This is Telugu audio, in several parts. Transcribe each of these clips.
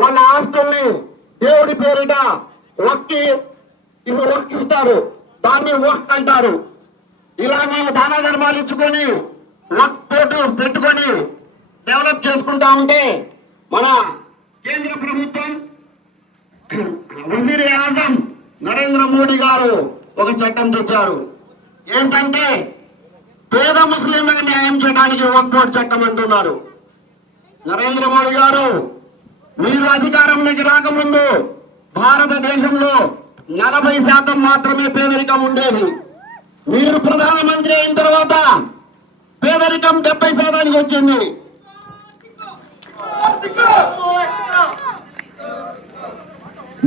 వాళ్ళ ఆస్తుల్ని దేవుడి పేరిట వక్కిస్తారు, దాన్ని వక్ అంటారు. ఇలా మేము దాన ధర్మాలు ఇచ్చుకొని వక్ పోటు పెట్టుకొని డెవలప్ చేసుకుంటా ఉంటే మన కేంద్ర ప్రభుత్వం వజీర్ ఆజం నరేంద్ర మోడీ గారు ఒక చట్టం తెచ్చారు. ఏంటంటే పేద ముస్లింలకు న్యాయం చేయడానికి వక్ బోర్డు చట్టం అంటున్నారు. నరేంద్ర మోడీ గారు, మీరు అధికారంలోకి రాకముందు భారతదేశంలో 40% మాత్రమే పేదరికం ఉండేది. మీరు ప్రధానమంత్రి అయిన తర్వాత పేదరికం 70% వచ్చింది.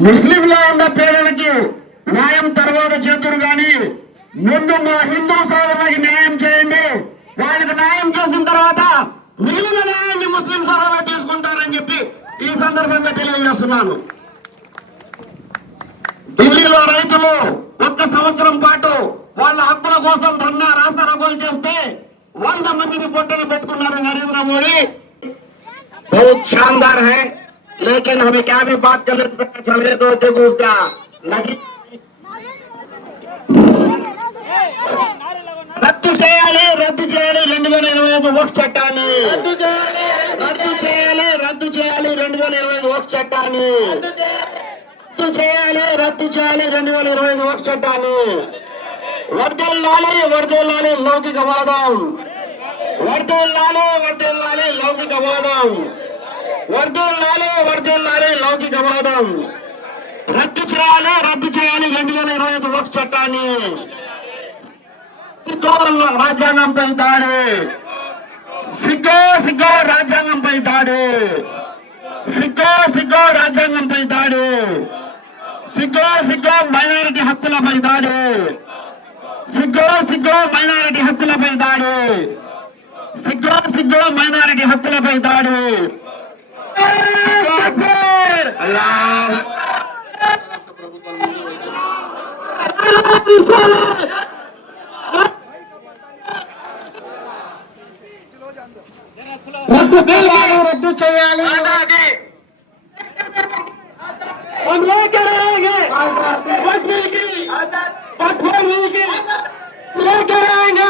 ముస్లింలో ఉన్న పేదలకి న్యాయం తర్వాత చేతురు కానీ ముందు మా హిందూ సోదరులకి న్యాయం చేయండి. వాళ్ళకి న్యాయం చేసిన తర్వాత మిగిలిన న్యాయాన్ని ముస్లిం సోదరులు తీసుకుంటారని చెప్పి ఈ సందర్భంగా తెలియజేస్తున్నాను. ఢిల్లీలో రైతులు 1 సంవత్సరం పాటు వాళ్ళ హక్కుల కోసం ధర్నా రాస్తారోకోలు చేస్తే 100 మందిని పొట్టలు పెట్టుకున్నారు నరేంద్ర మోడీ. बहुत शानदार है, लेकिन हमें क्या भी बात कर चल रहे तो देखो उसका రద్దు చేయాలి 2025 వక్ఫ్ చట్టాన్ని, రద్దు చేయాలి 2025 వక్ఫ్ చట్టాన్ని, రద్దు చేయాలి 2025 వక్ఫ్ చట్టాన్ని. వర్ధిల్లాలి లౌకికవాదం, వర్ధిల్లాలి లౌకికవాదం, వర్ధిల్లాలి లౌకికవాదం. రద్దు చేయాలి 2025 వక్ఫ్ చట్టాన్ని. రాజ్యాంగంపై దాడి, సిగ్గో రాజ్యాంగంపై దాడి, సిగ్గో రాజ్యాంగంపై దాడి, సిగ్గో మైనారిటీ హక్కులపై దాడి, సిగ్గో మైనారిటీ హక్కులపై దాడి, సిగ్గో మైనారిటీ హక్కులపై దాడి. రద్దు చేయాలి, हम लेकर आएंगे लेकर आएंगे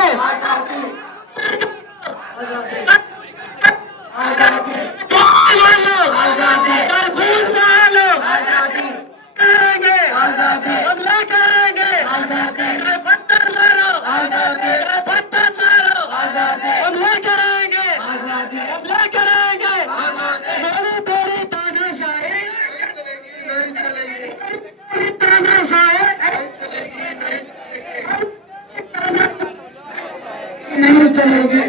नहीं चलेगी.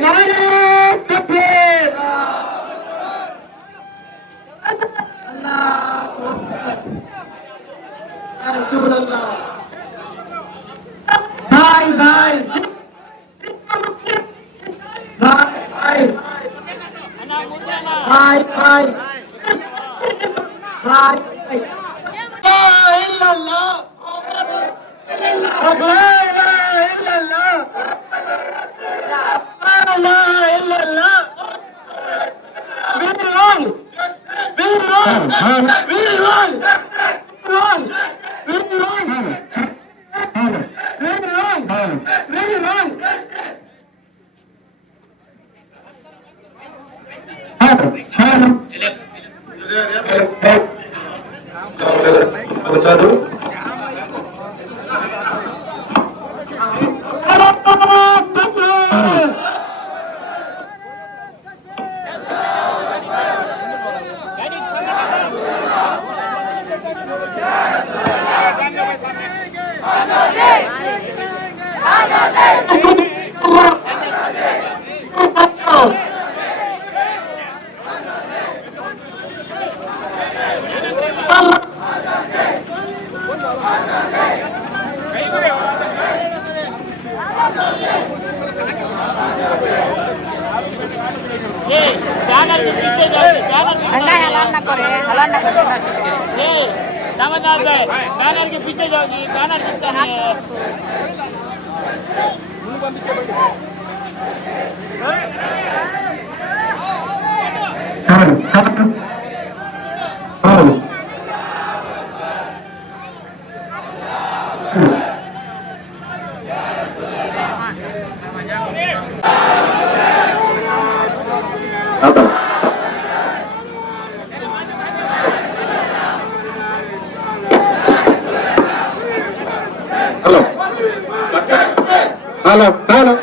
बैनर के पीछे जाओगी, बैनर कितना है? హలో హలో హలో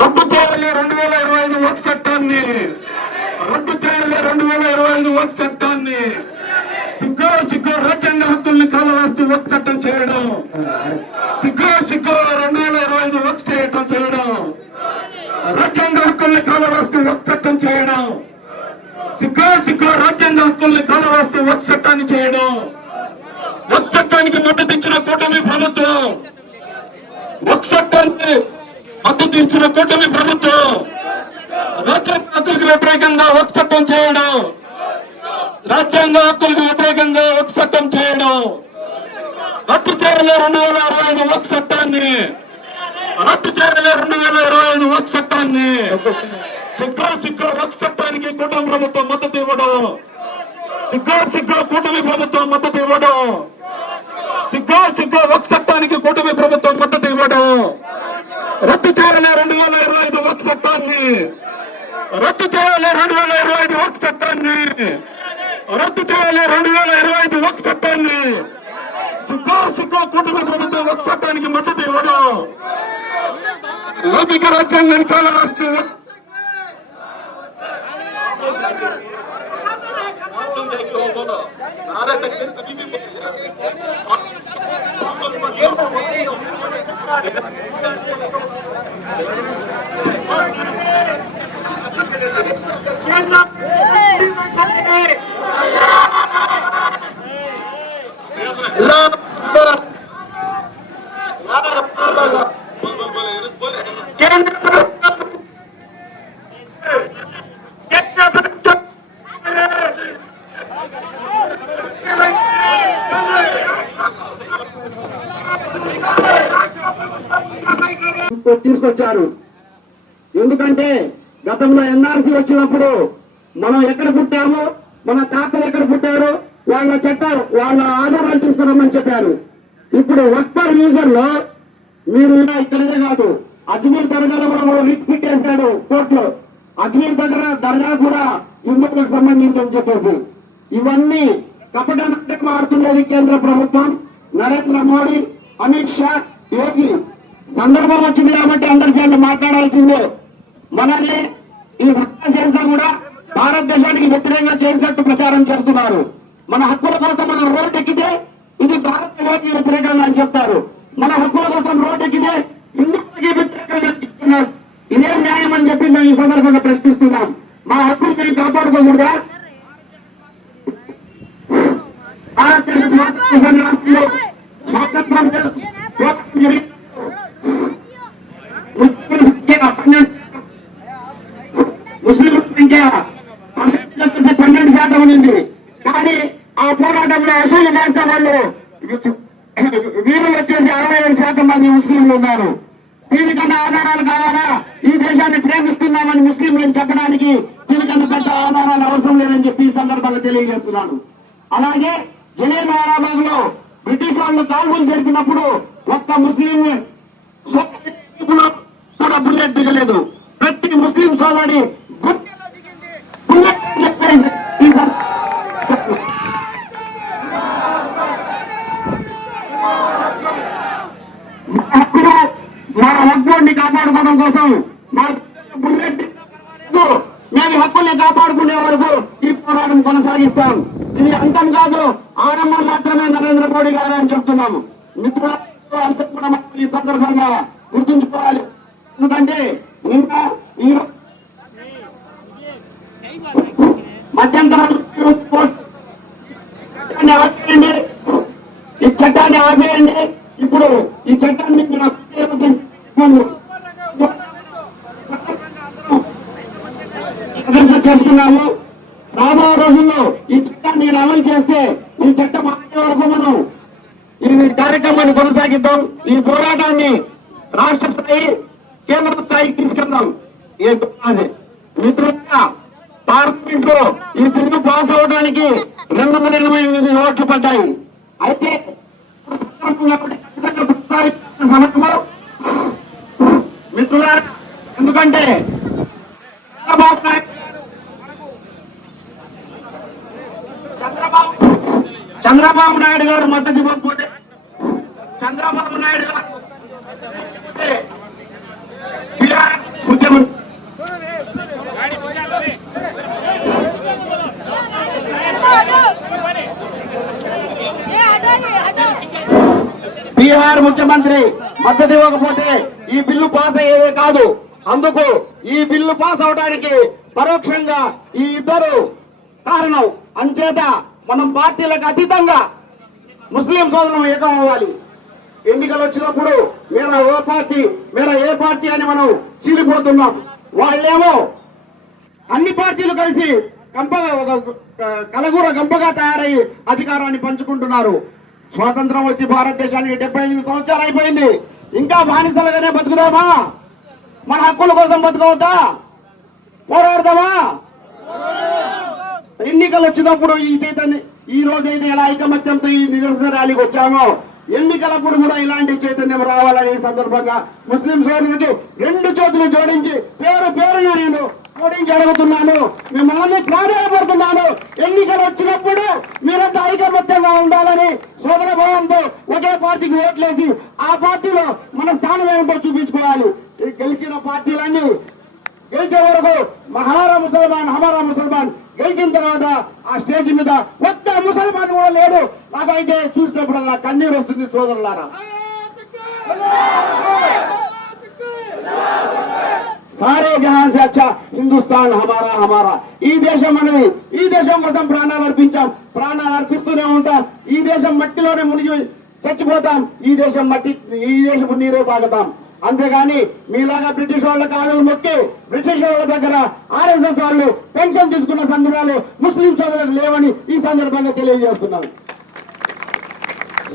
రద్దు చేయాలి 2025 వర్క్ చట్టాన్ని, రద్దు చేయాలి 2025 వర్క్ చట్టాన్ని. సిగ్గు రాజ్యాంగ హక్కుల్ని కాలరాస్తూ వర్క్ చట్టం చేయడం, సిగ్గు 2025 వర్క్ చేయడం, రాజ్యాంగ హక్కుల్ని కాలరాస్తూ వర్క్ చట్టం చేయడం, సిగ్గు రాజ్యాంగ హక్కుల్ని కాలరాస్తూ వర్క్ చట్టాన్ని చేయడం. వర్క్ చట్టానికి మద్దతు ఇచ్చిన కూటమి ప్రభుత్వం, వర్క్ చట్టానికి మద్దతు ఇచ్చిన కూటమి ప్రభుత్వం రాజ్యాంగ హక్కులకు వ్యతిరేకంగా వర్క్ చట్టం చేయడం, రాజ్యాంగ హక్కులకు వ్యతిరేకంగా వర్క్ చట్టం చేయడం. రద్దు చేయాలి 2025 వర్క్ చట్టాన్ని, రద్దు చేయాలి 2025 వర్క్ చట్టాన్ని. సిగ్గు వర్క్ చట్టానికి కూటమి ప్రభుత్వం మద్దతు ఇవ్వడం, సిగ్గు కూటమి ప్రభుత్వం మద్దతు ఇవ్వడం, సిగ్గు వర్క్ చట్టానికి కూటమి ప్రభుత్వం మద్దతు ఇవ్వడం. రద్దు చేయాలి 2025 వర్క్ చట్టాన్ని, రద్దు చేయాలి 2025 వర్క్ చట్టాన్ని, రద్దు చేయాలి 2025 వర్క్ చట్టాన్ని. సిగ్గు కూటమి ప్రభుత్వం వర్క్ చట్టానికి మద్దతు ఇవ్వడం, లౌకిక రాజ్యాంగాన్ని కాలరాస్తూ తీసుకొచ్చారు. ఎందుకంటే గతంలో ఎన్ఆర్సీ వచ్చినప్పుడు మనం ఎక్కడ పుట్టామో, మన తాతలు ఎక్కడ పుట్టారో వాళ్ళ చట్టాలు వాళ్ళ ఆధారాలు తీసుకున్నామని చెప్పారు. ఇప్పుడు వర్క్ పర్ యూజర్ లో మీరు ఇక్కడనే కాదు, అజ్మీర్ దర్గాలో కూడా రిట్ పెట్టేశాడు కోర్టులో. అజ్మీర్ దగ్గర దర్గా కూడా హిందువులకు సంబంధించి చెప్పేసి ఇవన్నీ కపట నాటకం ఆడుతున్నది కేంద్ర ప్రభుత్వం, నరేంద్ర మోడీ, అమిత్ షా, యోగి. సందర్భం వచ్చింది కాబట్టి అందరికీ మాట్లాడాల్సిందే. మనల్ని ఈ హత్య చేసినా కూడా భారతదేశానికి వ్యతిరేకంగా చేసినట్టు ప్రచారం చేస్తున్నారు. మన హక్కుల కోసం మనం రోడ్డు ఎక్కితే ఇది భారతదేశానికి వ్యతిరేకంగా అని చెప్తారు. మన హక్కుల కోసం రోడ్డు ఎక్కితే హిందువులకి వ్యతిరేకంగా చెప్తున్నారు. ఇదేం న్యాయం అని చెప్పి మేము ఈ సందర్భంగా ప్రశ్నిస్తున్నాం. మా హక్కులు మేము కాపాడుకోకూడదా? భారతదేశ స్వాతంత్ర సంగ్రామంలో స్వాతంత్రం ముస్లింల సంఖ్య 12% ఉంది. కానీ ఆ పోరాటంలో అసలు రాష్ట్ర వాళ్ళు వీరులు వచ్చేసి 67% మంది ముస్లింలు ఉన్నారు. దీనికన్నా ఆధారాలు కావాలా? ఈ దేశాన్ని ప్రేమిస్తున్నామని ముస్లింలను చెప్పడానికి దీనికన్నా పెద్ద ఆధారాలు అవసరం లేదని చెప్పి ఈ సందర్భంగా తెలియజేస్తున్నాను. అలాగే జలీల్ వాలాబాగ్ లో బ్రిటిష్ వాళ్ళు కాల్పులు జరిపినప్పుడు ఒక్క ముస్లిం కూడా బుల్లెట్ దిగలేదు. ప్రతి ముస్లిం సోదరుడి బుల్లెట్ హక్కులు మన హక్కుల్ని కాపాడుకోవడం కోసం మా బుల్లెట్ మేము హక్కుల్ని కాపాడుకునే వరకు ఈ పోరాటం కొనసాగిస్తాం. ఇది అంతం కాదు, ఆరంభం మాత్రమే నరేంద్ర మోడీ గారు అని చెప్తున్నాము. మిత్రులు ఈ సందర్భంగా గుర్తుంచుకోవాలి. ఎందుకంటే ఇంకా ఈ మధ్యంతరం ఈ చట్టాన్ని ఆపేయండి. ఇప్పుడు ఈ చట్టాన్ని చేసుకున్నాము. రాబో రోజుల్లో ఈ చట్టాన్ని అమలు చేస్తే ఈ చట్టం ఆగే వరకు మనం ఈ కార్యక్రమాన్ని కొనసాగిద్దాం. ఈ పోరాటాన్ని రాష్ట్ర స్థాయి, కేంద్ర స్థాయికి తీసుకెళ్దాం. మిత్రులుగా పార్లమెంట్ లో ఈ బిల్లు పాస్ అవడానికి 288 ఓట్లు పడ్డాయి. అయితే సమర్థం మిత్రులారా, ఎందుకంటే చంద్రబాబు నాయుడు గారు మద్దతు ఇవ్వకపోతే, చంద్రబాబు నాయుడు గారు ముఖ్యమంత్రి బీహార్ ముఖ్యమంత్రి మద్దతు ఇవ్వకపోతే ఈ బిల్లు పాస్ అయ్యేదే కాదు. అందుకు ఈ బిల్లు పాస్ అవడానికి పరోక్షంగా ఈ ఇద్దరు కారణం. అంచేత మనం పార్టీలకు అతీతంగా ముస్లిం సోదరులు ఏకం అవ్వాలి. ఎన్నికలు వచ్చినప్పుడు మేరా ఓ పార్టీ, మేరా ఏ పార్టీ అని మనం చీలిపోతున్నాం. వాళ్ళేమో అన్ని పార్టీలు కలిసి కలగూర గంపగా తయారయ్యి అధికారాన్ని పంచుకుంటున్నారు. స్వాతంత్రం వచ్చి భారతదేశానికి 78 సంవత్సరాలు అయిపోయింది. ఇంకా బానిసలుగానే బతుకుదామా? మన హక్కుల కోసం బతుకవద్దా? పోరాడదామా? ఎన్నికలు వచ్చినప్పుడు ఈ చైతన్యం, ఈ రోజైతే ఎలా ఐకమత్యంతో ఈ నిరసన ర్యాలీకి వచ్చామో, ఎన్నికలప్పుడు కూడా ఇలాంటి చైతన్యం రావాలని సందర్భంగా ముస్లిం సోదరులకు 2 చేతులు జోడించి పేరున నేను జోడించి అడుగుతున్నాను. మిమ్మల్ని ప్రాధాన్యపడుతున్నాను. ఎన్నికలు వచ్చినప్పుడు మీరంతా ఐకమత్యంగా ఉండాలని సోదర భావంతో ఒకే పార్టీకి ఓట్లేసి ఆ పార్టీలో మన స్థానం ఏమిటో చూపించుకోవాలి. గెలిచిన పార్టీలన్నీ గెలిచే వరకు హమారా ముసల్మాన్ గెలిచిన తర్వాత ఆ స్టేజ్ మీద ఒక్క ముసల్మాన్ కూడా లేడు. నాకైతే చూసినప్పుడల్లా కన్నీరు వస్తుంది సోదరులారా. సారే జహాన్ సే అచ్చా హిందుస్థాన్ హమారా. ఈ దేశం అనేది, ఈ దేశం కోసం ప్రాణాలు అర్పించాం, ప్రాణాలు అర్పిస్తూనే ఉంటాం. ఈ దేశం మట్టిలోనే మునిగి చచ్చిపోతాం. ఈ దేశపు నీరే తాగుతాం. అంతేగాని మీలాగా బ్రిటిష్ వాళ్ళ కాళ్ళు మొక్కి బ్రిటిష్ వాళ్ళ దగ్గర ఆర్ఎస్ఎస్ వాళ్ళు పెన్షన్ తీసుకున్న సందర్భాలు ముస్లిం సోదరులకు లేవని ఈ సందర్భంగా తెలియజేస్తున్నాను.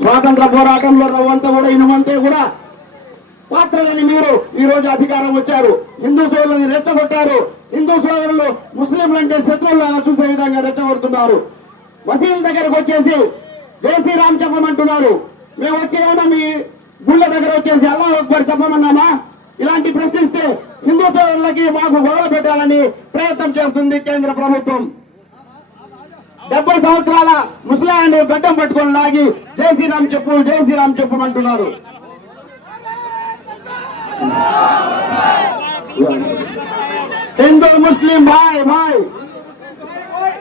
స్వాతంత్ర పోరాటంలో రవ్వంతా కూడా ఇనుమంతా కూడా పాత్రలని మీరు ఈ రోజు అధికారం వచ్చారు. హిందూ సోదరులను రెచ్చగొట్టారు. హిందూ సోదరులు ముస్లింలంటే శత్రువులాగా చూసే విధంగా రెచ్చగొడుతున్నారు. మసీదుల దగ్గరకు వచ్చేసి జై శ్రీరామ్ చెప్పమంటున్నారు. మేము వచ్చి ఏమన్నా మీ గుళ్ళ దగ్గర వచ్చేసి అల్లాహ్ అక్బర్ చెప్పమన్నామా? ఇలాంటి ప్రశ్నిస్తే హిందూ సోదరులకి మాకు గొడవ పెట్టాలని ప్రయత్నం చేస్తుంది కేంద్ర ప్రభుత్వం. 70 సంవత్సరాల ముస్లాన్ని గడ్డం పట్టుకొని లాగి జై శ్రీరామ్ చెప్పమంటున్నారు. हिंदू मुस्लिम भाई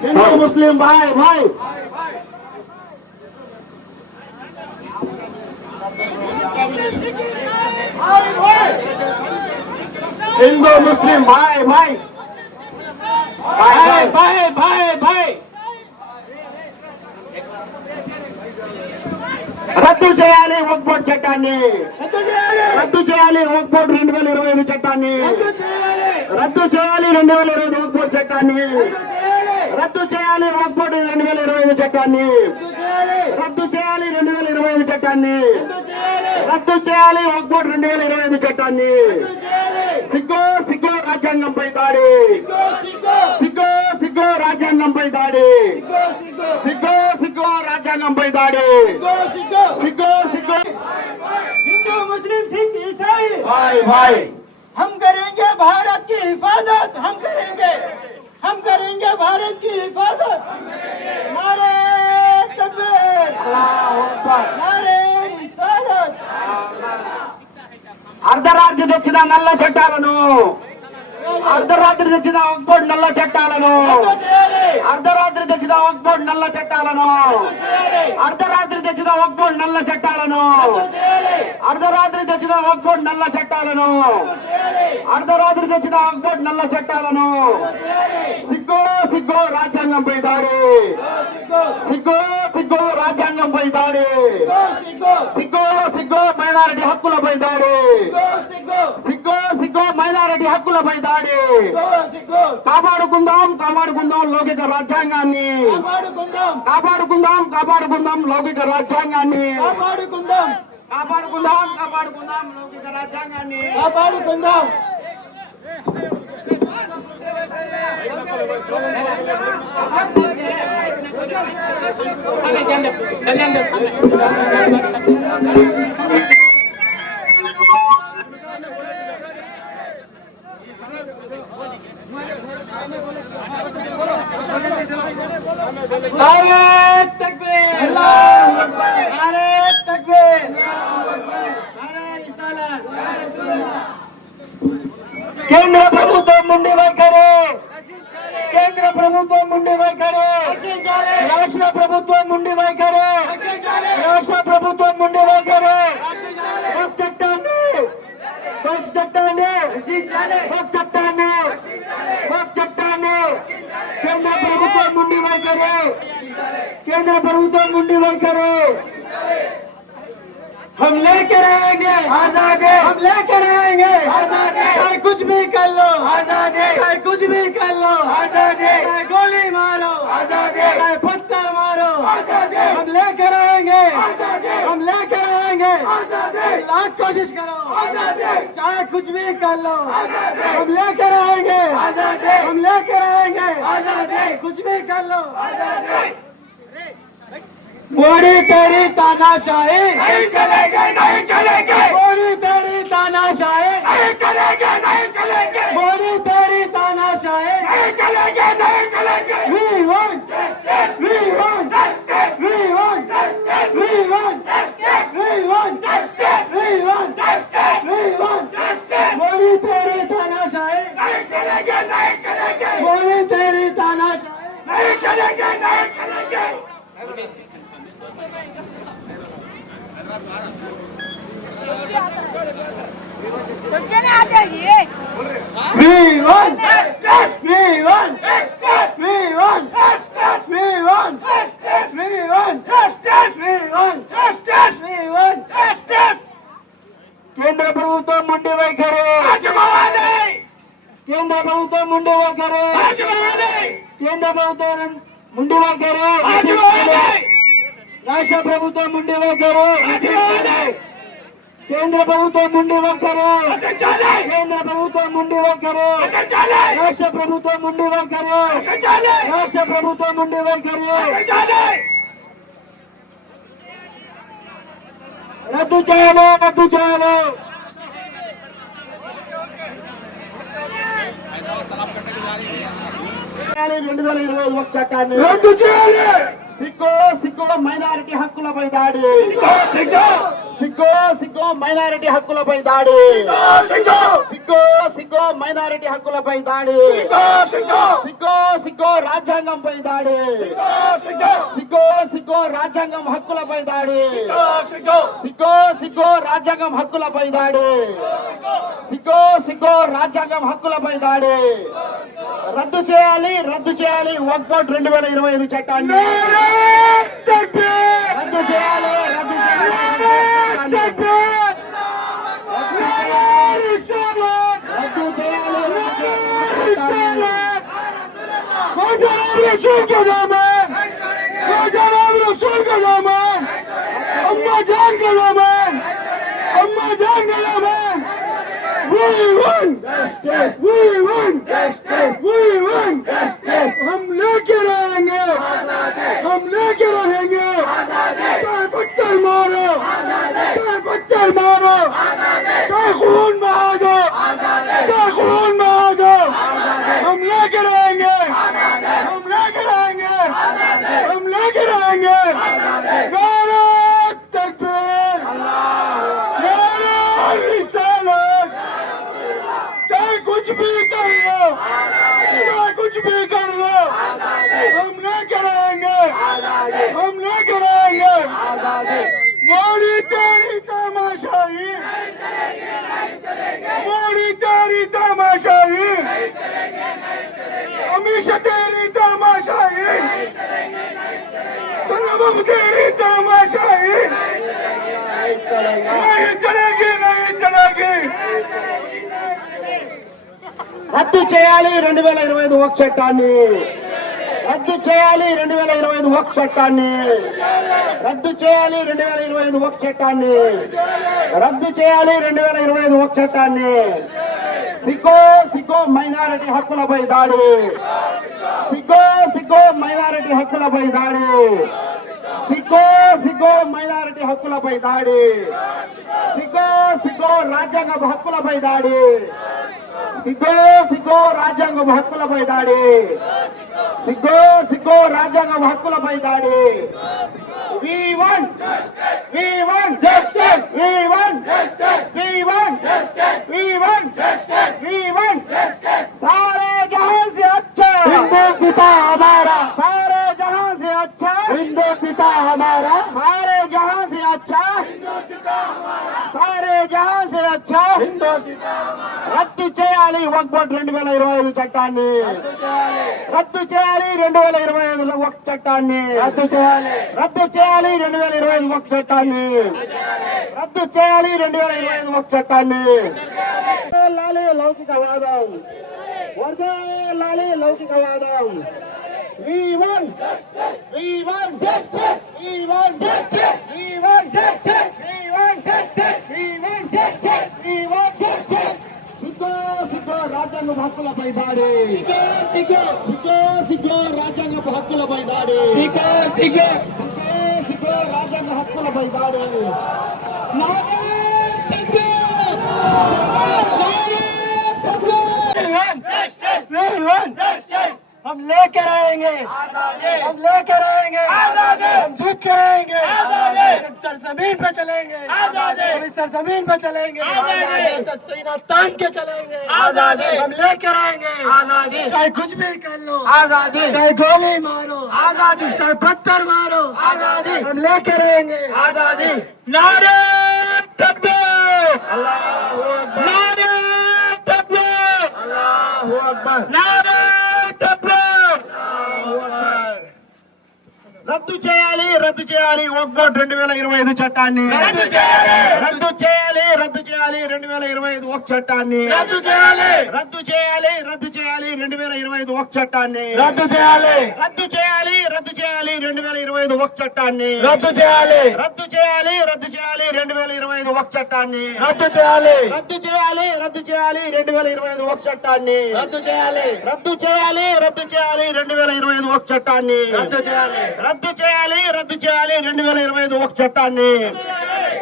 हिंदू मुस्लिम भाई हिंदू मुस्लिम भाई రద్దు చేయాలి వక్ఫ్ బోర్డు చట్టాన్ని, రద్దు చేయాలి వక్ఫ్ బోర్డు 2025 చట్టాన్ని, రద్దు చేయాలి 2025 వక్ఫ్ బోర్డు చట్టాన్ని, రద్దు చేయాలి వక్ఫ్ బోర్డు 2025 చట్టాన్ని, రద్దు చేయాలి 2025 చట్టాన్ని, రద్దు చేయాలి వక్ఫ్ బోర్డు 2025 చట్టాన్ని. సిగ్గు రాజ్యాంగంపై దాడి, సిగ్గు రాజ్యాంగంపై దాడి, సిగ్గు రాజ్యాంగంపై దాడి, सिक्को हिंदू मुस्लिम सिख ईसाई भाई हम करेंगे भारत की हिफाजत, हम करेंगे भारत की हिफाजत. नारे तकबीर, नारे रिसालत. అర్ధరాత్రి తెచ్చిన నల్ల చట్టాలను, అర్ధరాత్రి తెచ్చిన వక్ఫ్ బోర్డు నల్ల చట్టాలను, అర్ధరాత్రి తెచ్చిన వక్ఫ్ బోర్డు నల్ల చట్టాలను, అర్ధరాత్రి తెచ్చిన వక్ఫ్ బోర్డు నల్ల చట్టాలను, అర్ధరాత్రి తెచ్చిన వక్ఫ్ బోర్డు నల్ల చట్టాలను, అర్ధరాత్రి తెచ్చిన వక్ఫ్ బోర్డు నల్ల చట్టాలను. సిగ్గు రాజ్యాంగంపై దాడి, సిగ్గు రాజ్యాంగంపై దాడి, సిగ్గు మైనారిటీ హక్కులపై దాడి, సిగ్గు మైనారిటీ హక్కులపై దాడి. కాపాడుకుందాం లౌకిక రాజ్యాంగాన్ని, కాపాడుకుందాం లౌకిక రాజ్యాంగాన్ని, కాపాడుకుందాం లౌకిక రాజ్యాంగాన్ని. नारे तकबीर, अल्लाहू अकबर, नारे तकबीर, अल्लाहू अकबर, नारे रिसालत, केंद्र ప్రభుత్వం ముండి వైఖరి, కేంద్ర ప్రభుత్వం ముండి వైఖరి, రాష్ట్ర ప్రభుత్వం ముండి వైఖరి, రాష్ట్ర ప్రభుత్వం ముండి వైఖరి, వక్ఫ్ చట్టాన్ని వక్ఫ్ చట్టాన్ని వక్ఫ్ చట్టాన్ని వక్ఫ్ చట్టాన్ని కేంద్ర ప్రభుత్వం ముండి వైఖరి, केंद्र ప్రభుత్వం ముండి వైఖరి हम लेके रहेंगे आजादी, हम लेके रहेंगे आजादी, चाहे कुछ भी कर लो आजादी, चाहे कुछ भी कर लो आजादी, चाहे गोली मारो आजादी, चाहे पत्थर मारो आजादी, हम लेके रहेंगे आजादी, हम लेके रहेंगे आजादी, लाख कोशिश करो आजादी, चाहे कुछ भी कर लो आजादी, हम लेके रहेंगे आजादी, हम लेके रहेंगे आजादी, कुछ भी कर लो आजादी। मोदी तेरी तानाशाही नहीं चलेगी, नहीं चलेगी, मोदी तेरी तानाशाही नहीं चलेगी, नहीं चलेगी, मोदी तेरी तानाशाही नहीं चलेगी, नहीं चलेगी। We want justice, we want justice, we want justice, we want justice, we want justice, we want justice, we want justice। Modi तेरी तानाशाही नहीं चलेगी, नहीं चलेगी, मोदी तेरी तानाशाही नहीं चलेगी, नहीं चलेगी। कहने आ जाइए। We want justice. We want justice. We want justice. We want justice. We want justice. We want justice. We want justice. కేంద్ర ప్రభుత్వం ముండి వైఖరి రాజమౌళి, కేంద్ర ప్రభుత్వం ముండి వైఖరి రాజమౌళి, కేంద్ర ప్రభుత్వం ముండి వైఖరి రాజమౌళి, రాష్ట్ర ప్రభుత్వం ముండి వైఖరి రాజమౌళి, కేంద్ర ప్రభుత్వం ముండి వైఖరి, కేంద్ర ప్రభుత్వం ముండి వైఖరి, రాష్ట్ర ప్రభుత్వం ముండి వైఖరి, రాష్ట్ర ప్రభుత్వం ముండి వైఖరి రద్దు చేయాలి, రద్దు చేయాలి। 2021 చట్టాన్ని రద్దు చేయాలి। సిగ్గు సిగ్గు మైనారిటీ హక్కులపై దాడి, సిగ్గు సిగ్గు మైనారిటీ హక్కులపై దాడి, సిగ్గు సిగ్గు మైనారిటీ హక్కులపై దాడి, సిగ్గు సిగ్గు రాజ్యాంగంపై దాడి, సిగ్గు సిగ్గు రాజ్యాంగం హక్కులపై దాడి, సిగ్గు సిగ్గు రాజ్యాంగం హక్కులపై దాడి, సిగ్గు సిగ్గు రాజ్యాంగం హక్కులపై దాడి। రద్దు చేయాలి, రద్దు చేయాలి వక్ఫ్ బోర్డు 2025 చట్టాన్ని రద్దు చేయాలి, రద్దు చేయాలి, రద్దు We want justice, we want justice, we want justice। हम लेके रहेंगे, हम लेके रहेंगे, चाहे पत्थर मारो, चाहे पत्थर मारो, चाहे खून बहा दो, चाहे खून बहा दो, हम लेके रहेंगे, हम लेके रहेंगे, हम लेके रहेंगे। नारे तकबीर, नारे रिसालत, चाहे कुछ भी कर लो, चाहे कुछ भी कर लो, हम लेके रहेंगे, हम लेके रहेंगे। मोदी तेरी तमाशाई, मोदी तेरी तमाशाई, अमित शाह तेरी तमाशाई, चंद्रबाबू तेरी तमाशाई नहीं चलेगी, नहीं चलेगी। రద్దు చేయాలి 2025 వక్ఫ్ చట్టాన్ని, రద్దు చేయాలి 2025 వక్ఫ్ చట్టాన్ని, రద్దు చేయాలి 2025 వక్ఫ్ చట్టాన్ని, రద్దు చేయాలి 2025 వక్ఫ్ చట్టాన్ని। సిగ్గో సిగ్గో మైనారిటీ హక్కులపై దాడి, సిగ్గో సిగ్గో మైనారిటీ హక్కులపై దాడి, సిగ్గో సిగ్గో మైనారిటీ హక్కులపై దాడి, సిగ్గో సిగ్గో రాజ్యాంగ హక్కులపై దాడి, సిగ్గో సిగ్గో రాజ్యాంగ హక్కులపై దాడి, సిగ్గో సిగ్గో రాజ్యాంగ హక్కులపై దాడి. We want justice. We want justice. We want justice. We want justice. We want justice. We want justice. सारे जहां से अच्छा हिंदुस्तान हमारा, सारे जहां से अच्छा हिंदुस्तान हमारा, सारे जहां से अच्छा हिंदुस्तान हमारा, सारे जहां से अच्छा हिंदुस्तान हमारा. రద్దు చేయాలి వక్ఫ్ బోర్డు 2025 చట్టాన్ని, రద్దు చేయాలి 2025 వక్ఫ్ చట్టాన్ని, రద్దు చేయాలి 2025 వక్ఫ్ చట్టాన్ని, రద్దు చేయాలి 2025 వక్ఫ్ చట్టాన్ని. లాలి లౌకికవాదం, వర్ధిల్లాలి లౌకికవాదం. We want justice. We want justice. We want justice. We want justice. We want justice. We want justice. We want justice. సిగ్గో సిగ్గో రాజ్యాంగ హక్కులపై దాడి, సిగ్గో సిగ్గో సిగ్గో రాజ్యాంగ హక్కులపై దాడి, సిగ్గో సిగ్గో సిగ్గో సిగ్గో రాజ్యాంగ హక్కులపై దాడి. నారే తక్బీర్, నారే తక్బీర్. We want justice. हम लेकर आएंगे आजादी, हम लेकर आएंगे आजादी, हम जीत कर आएंगे आजादी, इस सरजमीन पे चलेंगे आजादी, हम इस सरजमीन पे चलेंगे आजादी, सीना तान के चलेंगे आजादी, हम लेकर आएंगे आजादी, चाहे कुछ भी कर लो आजादी, चाहे गोली मारो आजादी, चाहे पत्थर मारो आजादी, हम लेकर आएंगे आजादी. नारे तकबीर, अल्लाहू अकबर, नारे तकबीर, अल्लाहू अकबर, नारे రద్దు చేయాలి, రద్దు చేయాలి వక్ఫ్ బోర్డు 2025 చట్టాన్ని, రద్దు చేయాలి, రద్దు చేయాలి, రద్దు చేయాలి 2025 వక్ఫ్ చట్టాన్ని, రద్దు చేయాలి, రద్దు చేయాలి, రద్దు చేయాలి 2025 వక్ఫ్ చట్టాన్ని, రద్దు చేయాలి, రద్దు చేయాలి, రద్దు చేయాలి 2025 వక్ఫ్ చట్టాన్ని, రద్దు చేయాలి, రద్దు చేయాలి, రద్దు చేయాలి 2025 వక్ఫ్ చట్టాన్ని, రద్దు చేయాలి, రద్దు చేయాలి, రద్దు చేయాలి 2025 వక్ఫ్ చట్టాన్ని, రద్దు చేయాలి, రద్దు చేయాలి, రద్దు చేయాలి 2025 వక్ఫ్ చట్టాన్ని, రద్దు చేయాలి, రద్దు చేయాలి, రద్దు చేయాలి 2025 వక్ఫ్ చట్టాన్ని.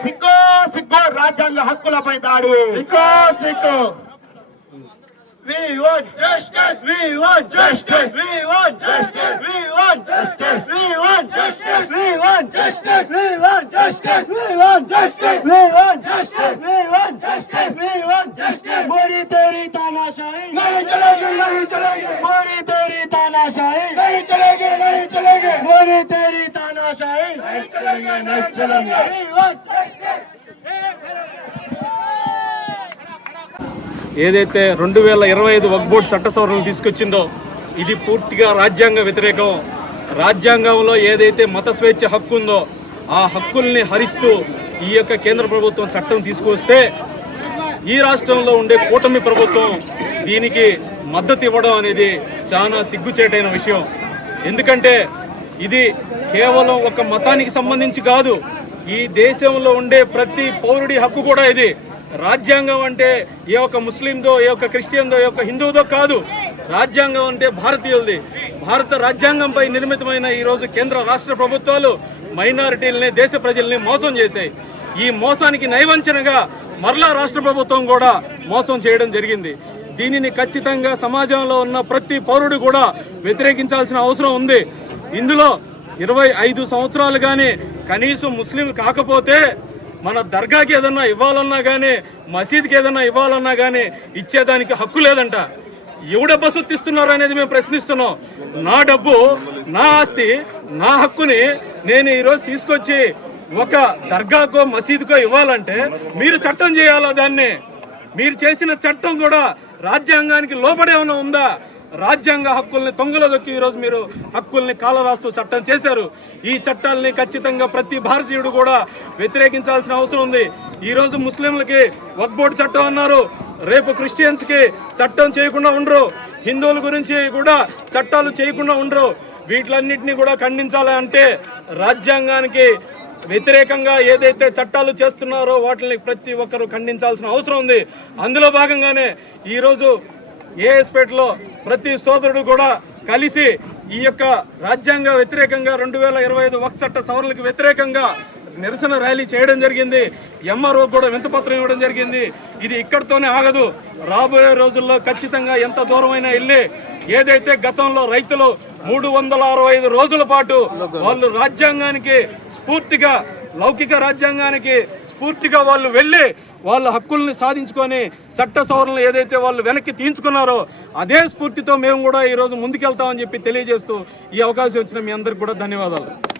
సిగ్గో సిగ్గో రాజ్యాంగ హక్కులపై దాడి, సిగ్గో సిగ్గో. We want justice. We want justice. We want justice. We want justice. We want justice. We want justice. We want justice. We want justice. We want justice. We want justice. We want justice. Modi तेरी तानाशाही नहीं चलेगी, नहीं चलेगी. मोदी तेरी तानाशाही नहीं चलेगी, नहीं चलेगी. मोदी तेरी तानाशाही नहीं चलेगी, नहीं चलेगी. We want justice. ఏదైతే 2025 వక్ఫ్ బోర్డు చట్ట సవరణలు తీసుకొచ్చిందో ఇది పూర్తిగా రాజ్యాంగ వ్యతిరేకం. రాజ్యాంగంలో ఏదైతే మత స్వేచ్ఛ హక్కు ఉందో ఆ హక్కుల్ని హరిస్తూ ఈ యొక్క కేంద్ర ప్రభుత్వం చట్టం తీసుకొస్తే ఈ రాష్ట్రంలో ఉండే కూటమి ప్రభుత్వం దీనికి మద్దతు ఇవ్వడం అనేది చాలా సిగ్గుచేటైన విషయం. ఎందుకంటే ఇది కేవలం ఒక మతానికి సంబంధించి కాదు, ఈ దేశంలో ఉండే ప్రతి పౌరుడి హక్కు కూడా ఇది. రాజ్యాంగం అంటే ఏ ఒక్క ముస్లిందో, ఏ ఒక్క క్రిస్టియన్దో, ఏ ఒక్క హిందువుదో కాదు. రాజ్యాంగం అంటే భారతీయులది. భారత రాజ్యాంగంపై నిర్మితమైన ఈరోజు కేంద్ర రాష్ట్ర ప్రభుత్వాలు మైనారిటీలని, దేశ ప్రజల్ని మోసం చేశాయి. ఈ మోసానికి నైవంచనగా మరలా రాష్ట్ర ప్రభుత్వం కూడా మోసం చేయడం జరిగింది. దీనిని ఖచ్చితంగా సమాజంలో ఉన్న ప్రతి పౌరుడు కూడా వ్యతిరేకించాల్సిన అవసరం ఉంది. ఇందులో 25 సంవత్సరాలు కానీ కనీసం ముస్లిం కాకపోతే మన దర్గాకి ఏదన్నా ఇవ్వాలన్నా కానీ, మసీద్కి ఏదన్నా ఇవ్వాలన్నా కానీ ఇచ్చేదానికి హక్కు లేదంట. ఎవడ బసొత్తు ఇస్తున్నారు అనేది మేము ప్రశ్నిస్తున్నాం. నా డబ్బు, నా ఆస్తి, నా హక్కుని నేను ఈరోజు తీసుకొచ్చి ఒక దర్గాకో మసీదుకో ఇవ్వాలంటే మీరు చట్టం చేయాలా? దాన్ని మీరు చేసిన చట్టం కూడా రాజ్యాంగానికి లోబడే ఏమైనా ఉందా? రాజ్యాంగ హక్కుల్ని తొంగలో దొక్కి ఈరోజు మీరు హక్కుల్ని కాలరాస్తూ చట్టం చేశారు. ఈ చట్టాలని ఖచ్చితంగా ప్రతి భారతీయుడు కూడా వ్యతిరేకించాల్సిన అవసరం ఉంది. ఈరోజు ముస్లింలకి వక్ఫ్ బోర్డు చట్టం అన్నారు, రేపు క్రిస్టియన్స్కి చట్టం చేయకుండా ఉండరు, హిందువుల గురించి కూడా చట్టాలు చేయకుండా ఉండరు. వీటిలన్నింటినీ కూడా ఖండించాలి అంటే రాజ్యాంగానికి వ్యతిరేకంగా ఏదైతే చట్టాలు చేస్తున్నారో వాటిని ప్రతి ఒక్కరూ ఖండించాల్సిన అవసరం ఉంది. అందులో భాగంగానే ఈరోజు ఏఎస్పేటలో ప్రతి సోదరుడు కూడా కలిసి ఈ యొక్క రాజ్యాంగ వ్యతిరేకంగా 2025 వక్ఫ్ చట్ట సవరణలకు వ్యతిరేకంగా నిరసన ర్యాలీ చేయడం జరిగింది. ఎంఆర్ఓ కూడా వింతపత్రం ఇవ్వడం జరిగింది. ఇది ఇక్కడితోనే ఆగదు. రాబోయే రోజుల్లో ఖచ్చితంగా ఎంత దూరమైనా వెళ్ళి ఏదైతే గతంలో రైతులు 365 రోజుల పాటు వాళ్ళు రాజ్యాంగానికి స్ఫూర్తిగా, లౌకిక రాజ్యాంగానికి స్ఫూర్తిగా వాళ్ళు వెళ్ళి వాళ్ళ హక్కుల్ని సాధించుకొని చట్ట సవరణలు ఏదైతే వాళ్ళు వెనక్కి తీయించుకున్నారో అదే స్ఫూర్తితో మేము కూడా ఈరోజు ముందుకెళ్తామని చెప్పి తెలియజేస్తూ ఈ అవకాశం ఇచ్చిన మీ అందరికి కూడా ధన్యవాదాలు.